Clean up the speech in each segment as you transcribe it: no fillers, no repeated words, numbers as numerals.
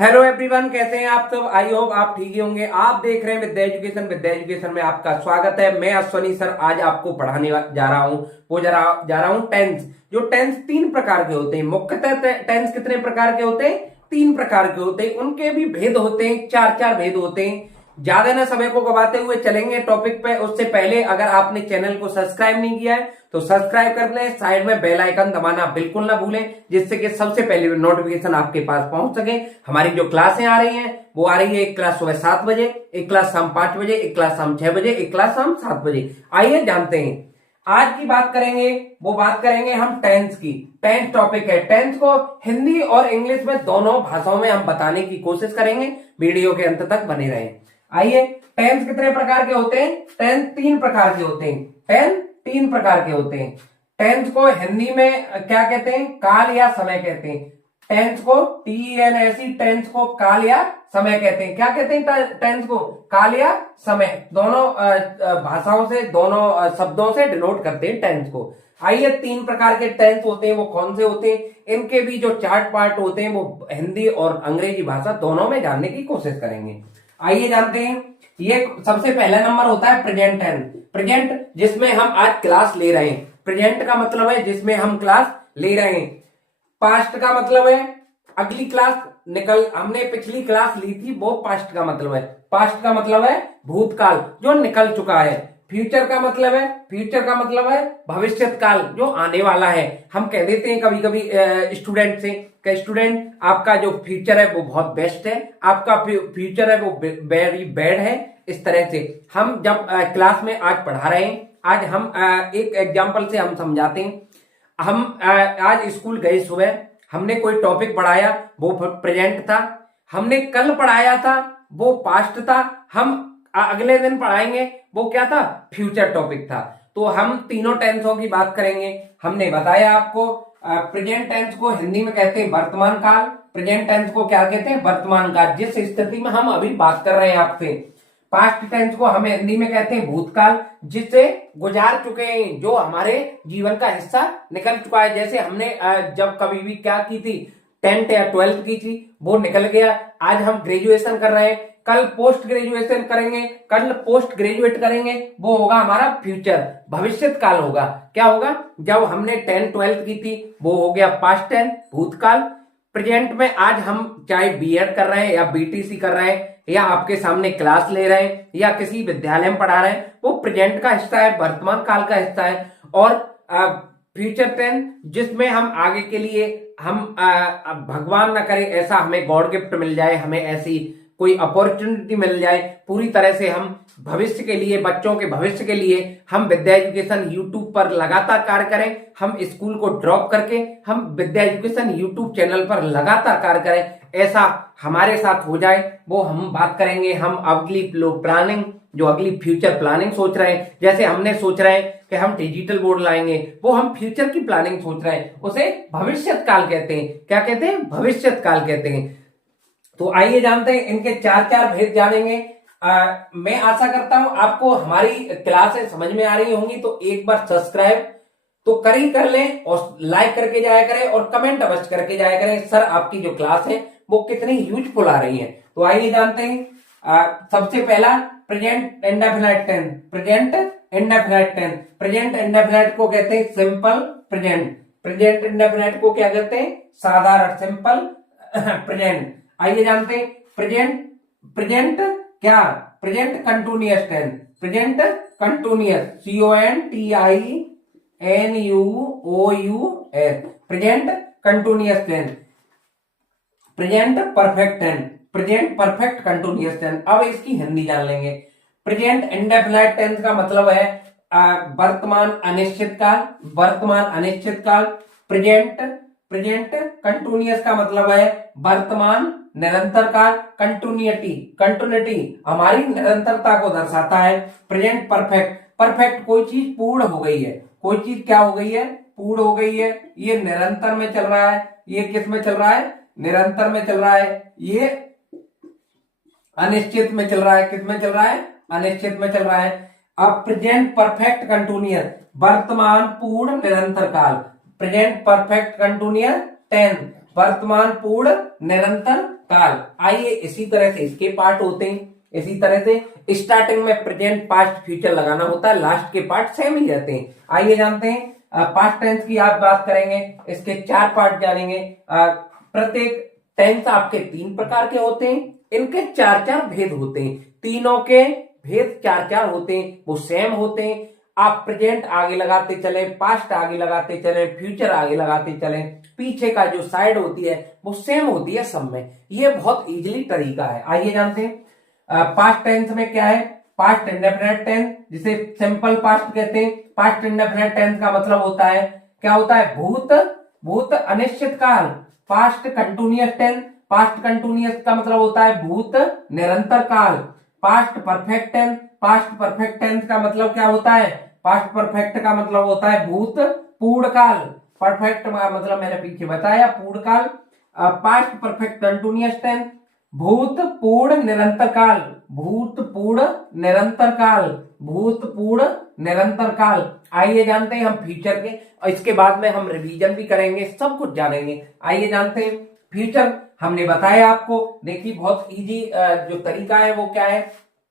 Hello everyone, कैसे हैं आप सब। आई होप आप ठीक ही होंगे। आप देख रहे हैं विद्या एजुकेशन। विद्या एजुकेशन में आपका स्वागत है। मैं अश्वनी सर आज आपको पढ़ाने जा रहा हूँ। वो जा रहा हूँ टेंस। जो टेंस तीन प्रकार के होते हैं। मुख्यतः टेंस कितने प्रकार के होते हैं? तीन प्रकार के होते हैं। उनके भी भेद होते हैं, चार चार भेद होते हैं। ज्यादा ना समय को गवाते हुए चलेंगे टॉपिक पे। उससे पहले अगर आपने चैनल को सब्सक्राइब नहीं किया है तो सब्सक्राइब कर लें। साइड में बेल आइकन दबाना बिल्कुल ना भूलें, जिससे कि सबसे पहले नोटिफिकेशन आपके पास पहुंच सके। हमारी जो क्लासें आ रही हैं वो आ रही है, एक क्लास सुबह 7 बजे, एक क्लास शाम 5 बजे, एक क्लास शाम 6 बजे, एक क्लास शाम 7 बजे। आइए जानते हैं। आज की बात करेंगे, वो बात करेंगे हम टेंस की। टेंस टॉपिक है। टेंस को हिंदी और इंग्लिश में दोनों भाषाओं में हम बताने की कोशिश करेंगे। वीडियो के अंत तक बने रहें। आइए, टेंस कितने प्रकार के होते हैं? टेंस तीन प्रकार के होते हैं। टेंस तीन प्रकार के होते हैं। टेंस को हिंदी में क्या कहते हैं? काल या समय कहते हैं। टेंस को TENS, टेंस को काल या समय कहते हैं। क्या कहते हैं टेंस को? काल या समय। दोनों भाषाओं से, दोनों शब्दों से डिनोट करते हैं टेंस को। आइए, तीन प्रकार के टेंस होते हैं, वो कौन से होते हैं? इनके भी जो चार्ट पार्ट होते हैं वो हिंदी और अंग्रेजी भाषा दोनों में जानने की कोशिश करेंगे। आइए जानते हैं। ये सबसे पहला नंबर होता है प्रेजेंट टेंस। प्रेजेंट, जिसमें हम आज क्लास ले रहे हैं। प्रेजेंट का मतलब है जिसमें हम क्लास ले रहे हैं। पास्ट का मतलब है अगली क्लास हमने पिछली क्लास ली थी, वो पास्ट का मतलब है। पास्ट का मतलब है भूतकाल जो निकल चुका है। फ्यूचर का मतलब है भविष्यत काल जो आने वाला है। हम कह देते हैं कभी कभी स्टूडेंट से कि स्टूडेंट, आपका जो फ्यूचर है वो बहुत बेस्ट है, आपका फ्यूचर है वो वेरी बैड है। इस तरह से हम जब क्लास में आज पढ़ा रहे हैं, आज हम एक एग्जाम्पल से हम समझाते हैं। हम आज स्कूल गए, सुबह हमने कोई टॉपिक पढ़ाया, वो प्रेजेंट था। हमने कल पढ़ाया था, वो पास्ट था। हम अगले दिन पढ़ाएंगे, वो क्या था? फ्यूचर टॉपिक था। तो हम तीनों टेंसों की बात करेंगे। हमने बताया आपको, प्रेजेंट टेंस को हिंदी में कहते हैं वर्तमान काल। प्रेजेंट टेंस को क्या कहते हैं? वर्तमान काल, जिस स्थिति में हम अभी बात कर रहे हैं आपसे। पास्ट टेंस को हम हिंदी में कहते हैं भूतकाल, जिससे गुजार चुके हैं, जो हमारे जीवन का हिस्सा निकल चुका है। जैसे हमने जब कभी भी क्या की थी, 10th या 12th की थी, वो निकल गया। आज हम ग्रेजुएशन कर रहे हैं, कल पोस्ट ग्रेजुएशन करेंगे, कल पोस्ट ग्रेजुएट करेंगे, वो होगा हमारा फ्यूचर, भविष्यत काल होगा। क्या होगा? जब हमने 10th 12th की थी वो हो गया पास्ट टेंस, भूतकाल। प्रेजेंट में आज हम चाहे बीएड कर रहे हैं या बीटीसी कर रहे हैं, या आपके सामने क्लास ले रहे हैं, या किसी विद्यालय में पढ़ा रहे हैं, वो प्रेजेंट का हिस्सा है, वर्तमान काल का हिस्सा है। और फ्यूचर टेंस, जिसमें हम आगे के लिए हम भगवान ना करे ऐसा हमें गॉड गिफ्ट मिल जाए, हमें ऐसी कोई अपॉर्चुनिटी मिल जाए, पूरी तरह से हम भविष्य के लिए, बच्चों के भविष्य के लिए हम विद्या एजुकेशन यूट्यूब पर लगातार कार्य करें। हम स्कूल को ड्रॉप करके हम विद्या एजुकेशन यूट्यूब चैनल पर लगातार कार्य करें, ऐसा हमारे साथ हो जाए, वो हम बात करेंगे। हम अगली प्लानिंग, जो अगली फ्यूचर प्लानिंग सोच रहे हैं, जैसे हमने सोच रहे हैं कि हम डिजिटल बोर्ड लाएंगे, वो हम फ्यूचर की प्लानिंग सोच रहे हैं, उसे भविष्यत काल कहते हैं। क्या कहते हैं? भविष्यत काल कहते हैं। तो आइए जानते हैं, इनके चार चार भेद जानेंगे। मैं आशा करता हूं आपको हमारी क्लासें समझ में आ रही होंगी। तो एक बार सब्सक्राइब तो कर ही कर लें, और लाइक करके जाया करें, और कमेंट अवश्य करके जाया करें, सर आपकी जो क्लास है वो कितनी यूजफुल आ रही है। तो आइए जानते हैं। सबसे पहला present indefinite tense. Present indefinite tense. Present indefinite को कहते हैं सिंपल प्रेजेंट। प्रेजेंट इंडेफिनिट को क्या कहते हैं? साधारण, सिंपल प्रेजेंट। आइए जानते हैं प्रेजेंट। प्रेजेंट क्या? Present continuous tense. Present continuous, CONTINUOUS। Present continuous tense. Present perfect tense. Present perfect continuous tense. अब इसकी हिंदी जान लेंगे। प्रेजेंट इंडेफिनिट टेंस का मतलब है वर्तमान अनिश्चित काल। वर्तमान अनिश्चित काल। प्रेजेंट कंटिन्यूअस का मतलब है वर्तमान निरंतर काल। कंटिन्यूटी हमारी निरंतरता को दर्शाता है। Present perfect. परफेक्ट, कोई चीज पूर्ण हो गई है, कोई चीज क्या हो गई है? पूर्ण हो गई है। ये निरंतर में चल रहा है। ये किस में चल रहा है? निरंतर में चल रहा है। ये अनिश्चित में चल रहा है। किस में चल रहा है? अनिश्चित में चल रहा है। अब प्रेजेंट परफेक्ट कंटिन्यूअस, वर्तमान पूर्ण निरंतर काल। प्रेजेंट परफेक्ट कंटिन्यूअस टेंस, वर्तमान पूर्ण निरंतर काल। आइए इसी तरह से इसके पार्ट होते हैं। इसी तरह से स्टार्टिंग में प्रेजेंट पास्ट फ्यूचर लगाना होता है, लास्ट के पार्ट सेम ही रहते हैं। आइए जानते हैं पास्ट टेंस की आप बात करेंगे, इसके 4 पार्ट जानेंगे। प्रत्येक टेंस आपके 3 प्रकार के होते हैं, इनके 4-4 भेद होते हैं। तीनों के भेद 4-4 होते हैं, वो सेम होते हैं। आप प्रेजेंट आगे लगाते चले, पास्ट आगे लगाते चले, फ्यूचर आगे लगाते चले, पीछे का जो साइड होती है वो सेम होती है सब में। ये बहुत इजीली तरीका है। आइए जानते हैं पास्ट टेंस में क्या है। पास्ट इंडेफिनिट टेंस, जिसे सिंपल पास्ट कहते हैं। पास्ट इंडेफिनिट टेंस का मतलब होता है, क्या होता है, भूत अनिश्चित काल। Past continuous tense, past continuous का मतलब होता है भूत निरंतर काल। Past perfect tense, past perfect tense का मतलब क्या होता है, पास्ट परफेक्ट का मतलब होता है भूत पूर्ण काल। परफेक्ट का मतलब मैंने पीछे बताया पूर्ण काल। पास्ट परफेक्ट कंटिन्यूअस टेंस, भूतपूर्ण निरंतर काल। भूतपूर्ण निरंतर काल, भूतपूर्ण निरंतर काल। आइए जानते हैं हम फ्यूचर के, और इसके बाद में हम रिवीजन भी करेंगे, सब कुछ जानेंगे। आइए जानते हैं फ्यूचर। हमने बताया आपको, देखिए बहुत इजी जो तरीका है वो क्या है।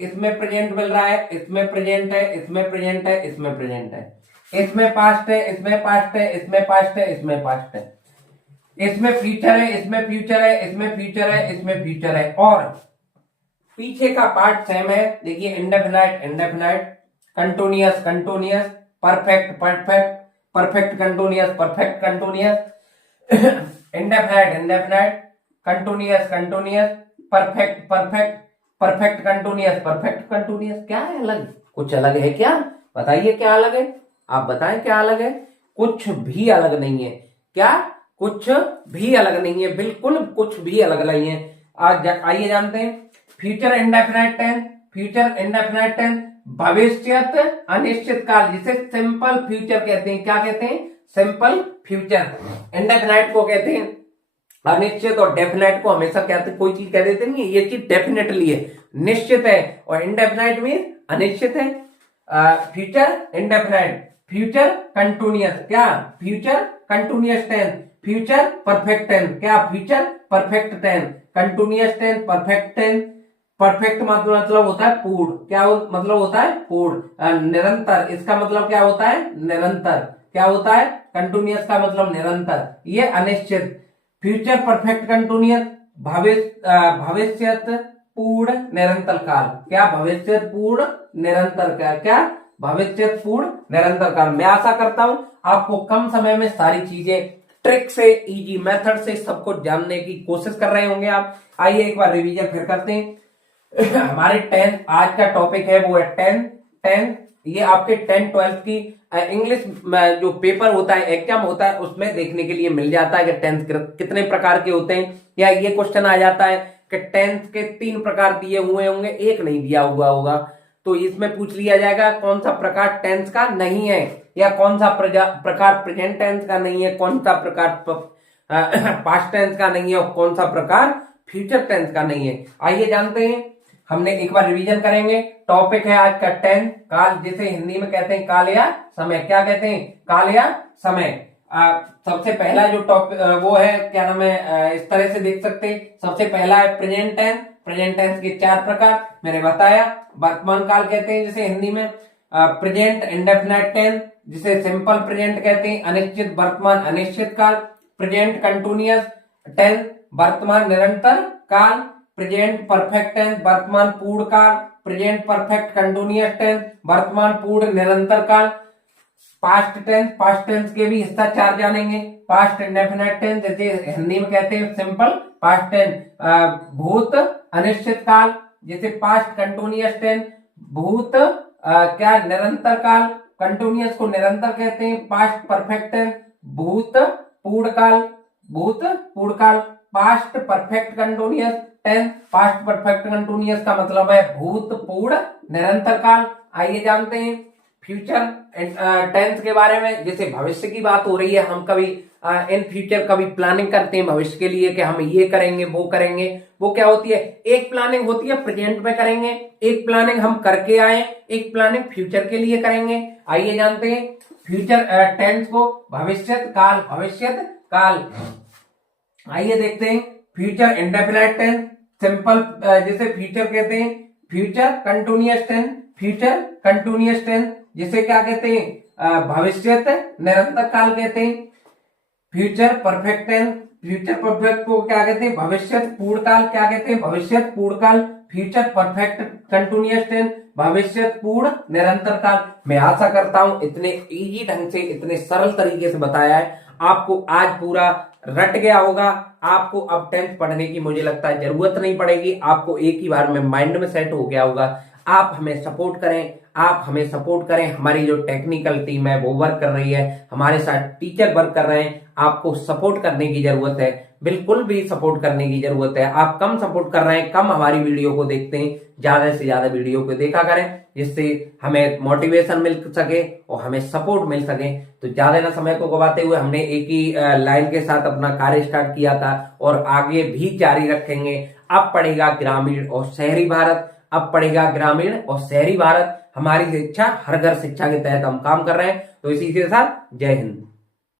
इसमें प्रेजेंट मिल रहा है, इसमें प्रेजेंट है, इसमें प्रेजेंट है, इसमें प्रेजेंट है, इसमें पास्ट है, इसमें पास्ट है, इसमें पास्ट है, इसमें पास्ट है, इसमें फ्यूचर है, इसमें फ्यूचर है, इसमें फ्यूचर है, इसमें फ्यूचर है, और पीछे का पार्ट सेम है। देखिए indefinite indefinite, continuous continuous, perfect perfect, perfect continuous perfect continuous, indefinite indefinite, continuous continuous, perfect perfect, perfect continuous perfect continuous. क्या है अलग, कुछ अलग है क्या, बताइए क्या अलग है, आप बताएं क्या अलग है। कुछ भी अलग नहीं है। क्या, कुछ भी अलग नहीं है, बिल्कुल कुछ भी अलग नहीं है। आइए जानते हैं future indefinite tense. Future indefinite tense भविष्यत अनिश्चित काल, जिसे सिंपल फ्यूचर कहते हैं। क्या कहते हैं, सिंपल फ्यूचर। इंडेफिनाइट को कहते हैं अनिश्चित, और डेफिनेट को हमेशा कहते, कोई चीज कह देते नहीं, ये चीज डेफिनेटली है, निश्चित है, और इंडेफिनाइट मीन अनिश्चित है। फ्यूचर इंडेफिनाइट, फ्यूचर कंटिन्यूअस, क्या, future continuous tense, future perfect tense, क्या, future perfect tense, continuous tense, perfect tense. Perfect मतलब होता है पूर्ण, क्या मतलब होता है पूर्ण, निरंतर, इसका मतलब क्या होता है निरंतर, क्या होता है, कंटिन्यूअस का मतलब निरंतर, ये अनिश्चित। फ्यूचर परफेक्ट कंटिन्यूअस, भविष्यत पूर्ण निरंतर काल, क्या, भविष्यत पूर्ण निरंतर काल, क्या, भविष्यत पूर्ण निरंतर काल। मैं आशा करता हूं आपको कम समय में सारी चीजें ट्रिक से, इजी मेथड से सब कुछ जानने की कोशिश कर रहे होंगे आप। आइए एक बार रिवीजन फिर करते हैं। हमारे 10 आज का टॉपिक है वो है 10 ये आपके 10-12 की इंग्लिश जो पेपर होता है, एग्जाम होता है, उसमें देखने के लिए मिल जाता है कि 10 कितने प्रकार के होते हैं। या ये क्वेश्चन आ जाता है कि 10 के 3 प्रकार दिए हुए होंगे, एक नहीं दिया हुआ होगा, तो इसमें पूछ लिया जाएगा कौन सा प्रकार टेंस का नहीं है, या कौन सा प्रकार प्रेजेंट टेंस का नहीं है, कौन सा प्रकार पास्ट टेंस का नहीं है, और कौन सा प्रकार फ्यूचर टेंस का नहीं है। आइए जानते हैं, हमने एक बार रिवीजन करेंगे। टॉपिक है आज का 10 काल, जिसे हिंदी में कहते हैं काल या समय। क्या कहते हैं, काल या समय। सबसे पहला जो टॉपिक वो है, क्या नाम है, इस तरह से देख सकते हैं। सबसे पहला है प्रेजेंट टेंस। प्रेजेंट टेंस के 4 प्रकार मैंने बताया। वर्तमान काल कहते हैं जिसे हिंदी में, प्रेजेंट इंडेफिनाइट टेंस जिसे सिंपल प्रेजेंट कहते हैं, अनिश्चित वर्तमान अनिश्चित काल। प्रेजेंट कंटिन्यूअस टेंस वर्तमान निरंतर काल। प्रेजेंट परफेक्ट टेंस वर्तमान पूर्ण काल। प्रेजेंट परफेक्ट कंटिन्यूअस टेंस वर्तमान पूर्ण निरंतर काल। पास्ट टेंस के भी हिस्सा 4 जानेंगे। पास्ट इंडेफिनाइट टेंस जैसे हिंदी में कहते हैं सिंपल पास्ट टेंस, भूत अनिश्चित काल जैसे पास्ट कंटिन्यूअस टेंस, भूत क्या निरंतर काल, कंटिन्यूअस को निरंतर कहते हैं। पास्ट परफेक्ट टेंस भूत पूर्ण काल, भूत पूर्ण काल। Past perfect continuous tense, past perfect continuous का मतलब है भूतपूर्ण निरंतर काल। आइए जानते हैं फ्यूचर टेंस के बारे में। जैसे भविष्य की बात हो रही है, हम कभी इन फ्यूचर कभी प्लानिंग करते हैं भविष्य के लिए कि हम ये करेंगे वो करेंगे, वो क्या होती है, एक प्लानिंग होती है प्रेजेंट में करेंगे, एक प्लानिंग हम करके आए, एक प्लानिंग फ्यूचर के लिए करेंगे। आइए जानते हैं फ्यूचर टेंस को। भविष्यत काल, भविष्यत काल। आइए देखते हैं फ्यूचर इंडेफिनाइट टेंस, सिंपल जिसे फ्यूचर कहते हैं, future continuous tense, future continuous tense जिसे क्या कहते हैं, भविष्यत निरंतर काल कहते हैं। Future perfect tense, future perfect को क्या कहते हैं, भविष्यत पूर्ण काल क्या कहते हैं, भविष्यत पूर्ण काल। फ्यूचर परफेक्ट कंटिन्यूअस टेंस, भविष्यत पूर्ण निरंतर काल। मैं आशा करता हूं इतने इजी ढंग से, इतने सरल तरीके से बताया है, आपको आज पूरा रट गया होगा। आपको अब टेंथ पढ़ने की मुझे लगता है जरूरत नहीं पड़ेगी, आपको एक ही बार में माइंड में सेट हो गया होगा। आप हमें सपोर्ट करें, आप हमें सपोर्ट करें। हमारी जो टेक्निकल टीम है वो वर्क कर रही है, हमारे साथ टीचर वर्क कर रहे हैं। आपको सपोर्ट करने की जरूरत है, बिल्कुल भी सपोर्ट करने की जरूरत है। आप कम सपोर्ट कर रहे हैं, कम हमारी वीडियो को देखते हैं, ज्यादा से ज्यादा वीडियो को देखा करें, जिससे हमें मोटिवेशन मिल सके और हमें सपोर्ट मिल सके। तो ज्यादा ना समय को गवाते हुए हमने एक ही लाइन के साथ अपना कार्य स्टार्ट किया था और आगे भी जारी रखेंगे। अब पढ़ेगा ग्रामीण और शहरी भारत, अब पढ़ेगा ग्रामीण और शहरी भारत। हमारी शिक्षा हर घर शिक्षा के तहत हम काम कर रहे हैं। तो इसी के साथ जय हिंद।